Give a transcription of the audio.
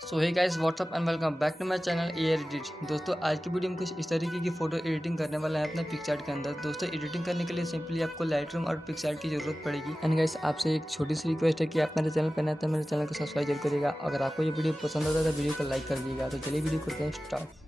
So hey guys what's up and welcome back to my channel edit. दोस्तों आज की video में कुछ इस तरीके की फोटो एडिटिंग करने वाला है अपने पिक्सआर्ट के अंदर। दोस्तों एडिटिंग करने के लिए सिंपली आपको लाइटरूम और पिक्सआर्ट की जरूरत पड़ेगी। एंड गाइस आपसे एक छोटी सी रिक्वेस्ट है कि आप मेरे चैनल पर नए हैं तो मेरे चैनल को सब्सक्राइब जरूर करिएगा। अगर आपको ये वीडियो पसंद आता है तो वीडियो को लाइक कर दीजिएगा। तो चलिए वीडियो करते हैं स्टार्ट।